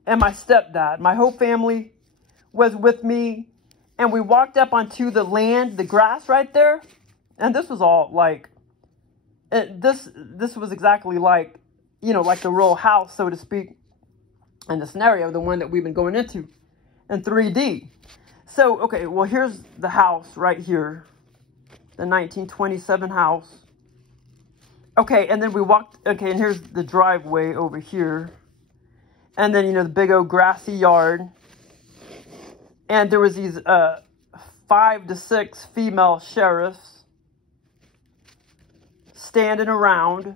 and my stepdad. My whole family was with me, and we walked up onto the land, the grass right there, and this was all like, this was exactly like, you know, like the real house, so to speak, in the scenario, the one that we've been going into in 3D. So, okay, well, here's the house right here, the 1927 house. Okay, and then we walked, okay, and here's the driveway over here. And then, you know, the big old grassy yard. And there was these 5 to 6 female sheriffs standing around.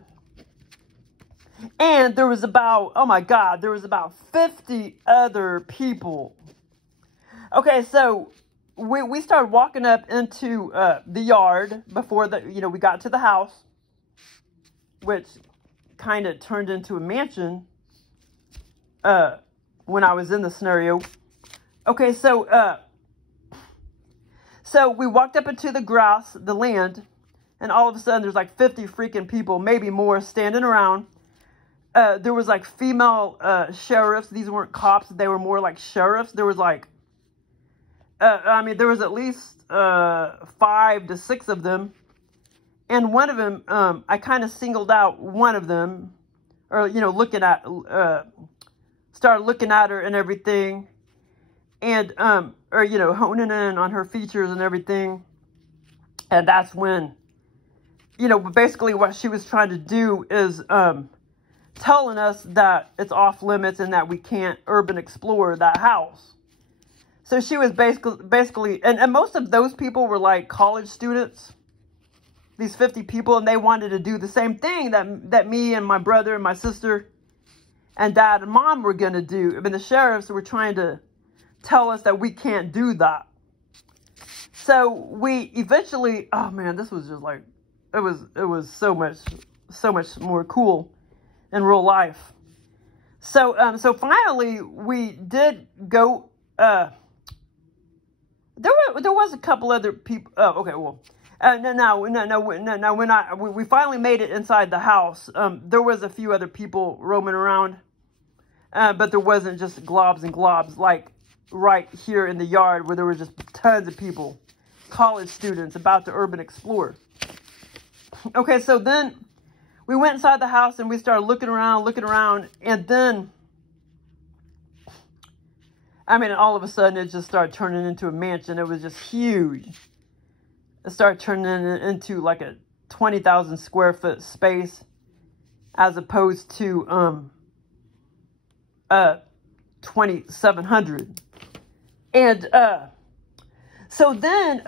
And there was about, oh my God, there was about 50 other people. Okay, so we started walking up into the yard before we got to the house, which kind of turned into a mansion when I was in the scenario. Okay, so we walked up into the grass, the land, and all of a sudden there's like 50 freaking people, maybe more, standing around. There was like female sheriffs. These weren't cops. They were more like sheriffs. There was like, I mean, there was at least 5 to 6 of them. And one of them, I kind of singled out one of them, or, you know, started looking at her and everything. And, or, you know, honing in on her features and everything. And that's when, you know, basically what she was trying to do is, telling us that it's off limits and that we can't urban explore that house. So she was basically, and most of those people were like college students, these 50 people, and they wanted to do the same thing that me and my brother and my sister and dad and mom were going to do. I mean, the sheriffs were trying to tell us that we can't do that. So we eventually, oh man, this was just like, it was so much more cool in real life. So finally we did go, there was a couple other people. Oh, okay. Well, no. When we finally made it inside the house, there was a few other people roaming around, but there wasn't just globs and globs like right here in the yard where there was just tons of people, college students about to urban explore. Okay, so then we went inside the house and we started looking around, and then, I mean, all of a sudden it just started turning into a mansion. It was just huge. It started turning into like a 20,000 square foot space, as opposed to 2,700. And so then,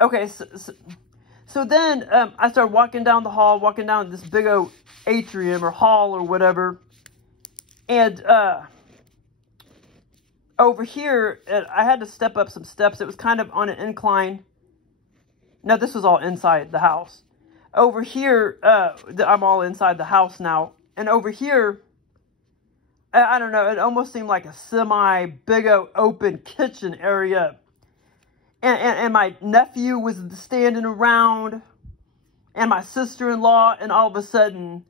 okay, so then I started walking down the hall, walking down this big old atrium or hall or whatever. And over here, I had to step up some steps. It was kind of on an incline. No, this was all inside the house. Over here, I'm all inside the house now. And over here, I don't know, it almost seemed like a semi-big open kitchen area. And my nephew was standing around, and my sister-in-law, and all of a sudden,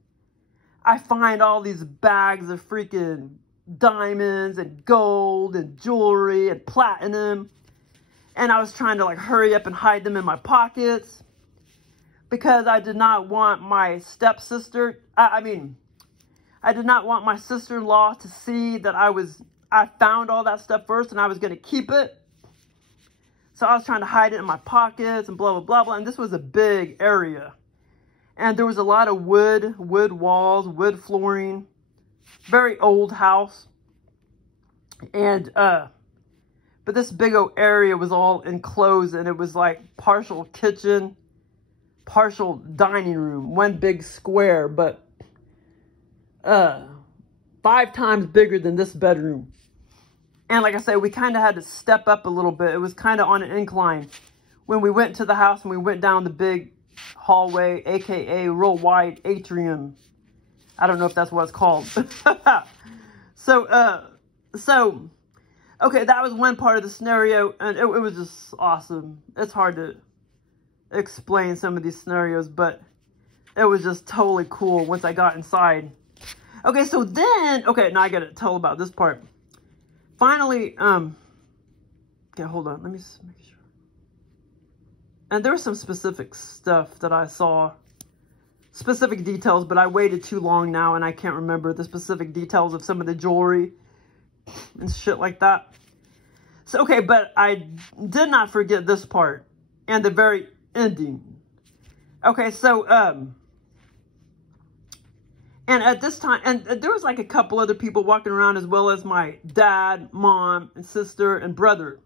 I find all these bags of freaking diamonds and gold and jewelry and platinum. And I was trying to like hurry up and hide them in my pockets because I did not want my stepsister, I did not want my sister-in-law to see that I found all that stuff first and I was going to keep it. So I was trying to hide it in my pockets and blah, blah, blah, blah. And this was a big area. And there was a lot of wood walls, wood flooring. Very old house. And, but this big old area was all enclosed. And it was like partial kitchen, partial dining room. One big square, but 5 times bigger than this bedroom. And like I said, we kind of had to step up a little bit. It was kind of on an incline. When we went to the house and we went down the big hallway, aka real wide atrium. I don't know if that's what it's called. So, okay, that was one part of the scenario, and it was just awesome. It's hard to explain some of these scenarios, but it was just totally cool once I got inside. Okay, so then, okay, now I gotta tell about this part. Finally, okay, hold on, let me just make sure. And there was some specific stuff that I saw, specific details, but I waited too long now and I can't remember the specific details of some of the jewelry and shit like that. So, okay, but I did not forget this part and the very ending. Okay, so, and at this time, and there was like a couple other people walking around, as well as my dad, mom, and sister, and brother.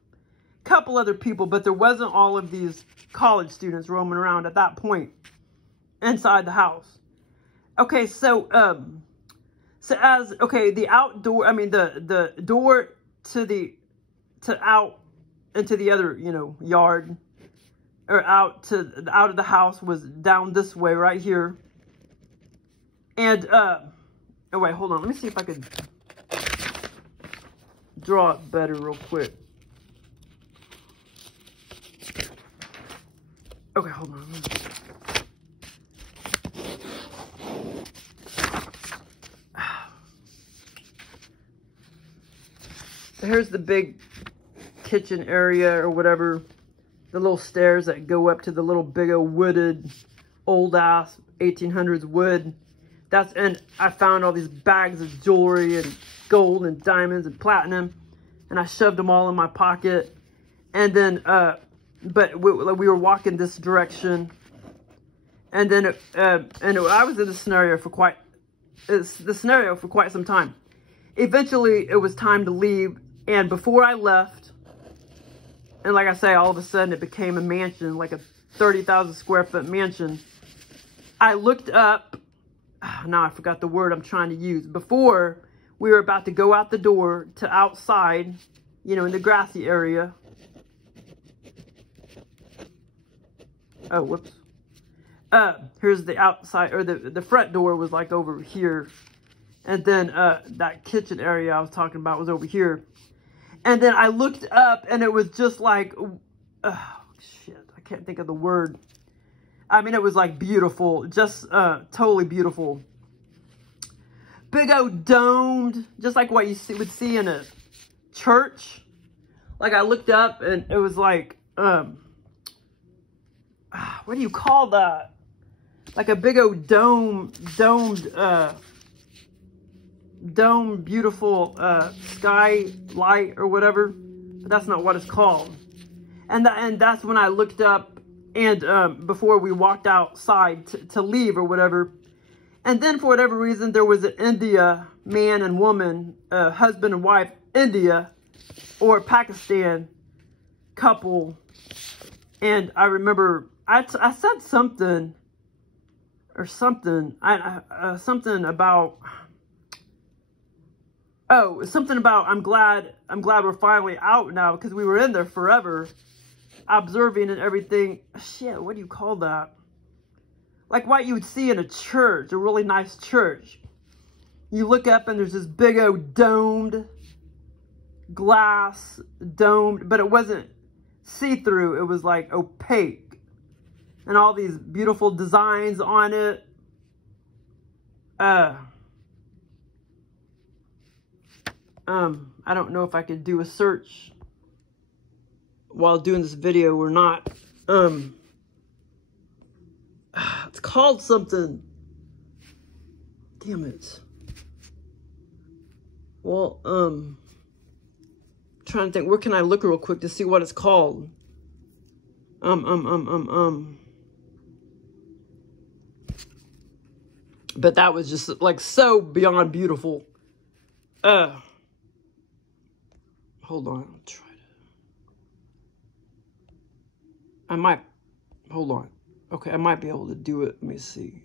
Couple other people, but there wasn't all of these college students roaming around at that point inside the house. Okay, so the outdoor, I mean the door to out into the other, you know, yard, or out of the house was down this way right here. And oh wait, hold on, let me see if I could draw it better real quick. Okay, hold on. Here's the big kitchen area or whatever. The little stairs that go up to the little big old wooded, old ass 1800s wood. And I found all these bags of jewelry and gold and diamonds and platinum. And I shoved them all in my pocket. And then, but we were walking this direction, and then I was in the scenario for quite some time. Eventually, it was time to leave, and before I left, and like I say, all of a sudden it became a mansion, like a 30,000 square foot mansion. I looked up. Now I forgot the word I'm trying to use. Before we were about to go out the door to outside, you know, in the grassy area. Oh, whoops. Here's the outside, or the front door was like over here. And then that kitchen area I was talking about was over here. And then I looked up and it was just like, shit, I can't think of the word. I mean, it was like beautiful, just totally beautiful. Big old domed, just like what you would see in a church. Like I looked up and it was like, what do you call that? Like a big old domed, beautiful skylight or whatever. But that's not what it's called. And that's when I looked up, and before we walked outside to leave or whatever. And then for whatever reason, there was an India man and woman, husband and wife, India or Pakistan couple. And I remember I said something or something. Something about, oh, something about I'm glad we're finally out now, because we were in there forever observing and everything. Shit, what do you call that? Like what you would see in a church, a really nice church. You look up and there's this big old domed glass, but it wasn't see-through. It was like opaque, and all these beautiful designs on it. I don't know if I could do a search while doing this video or not. It's called something. Damn it. Well, trying to think, where can I look real quick to see what it's called? But that was just like so beyond beautiful. Hold on, I'll try to. Hold on. Okay, I might be able to do it. Let me see.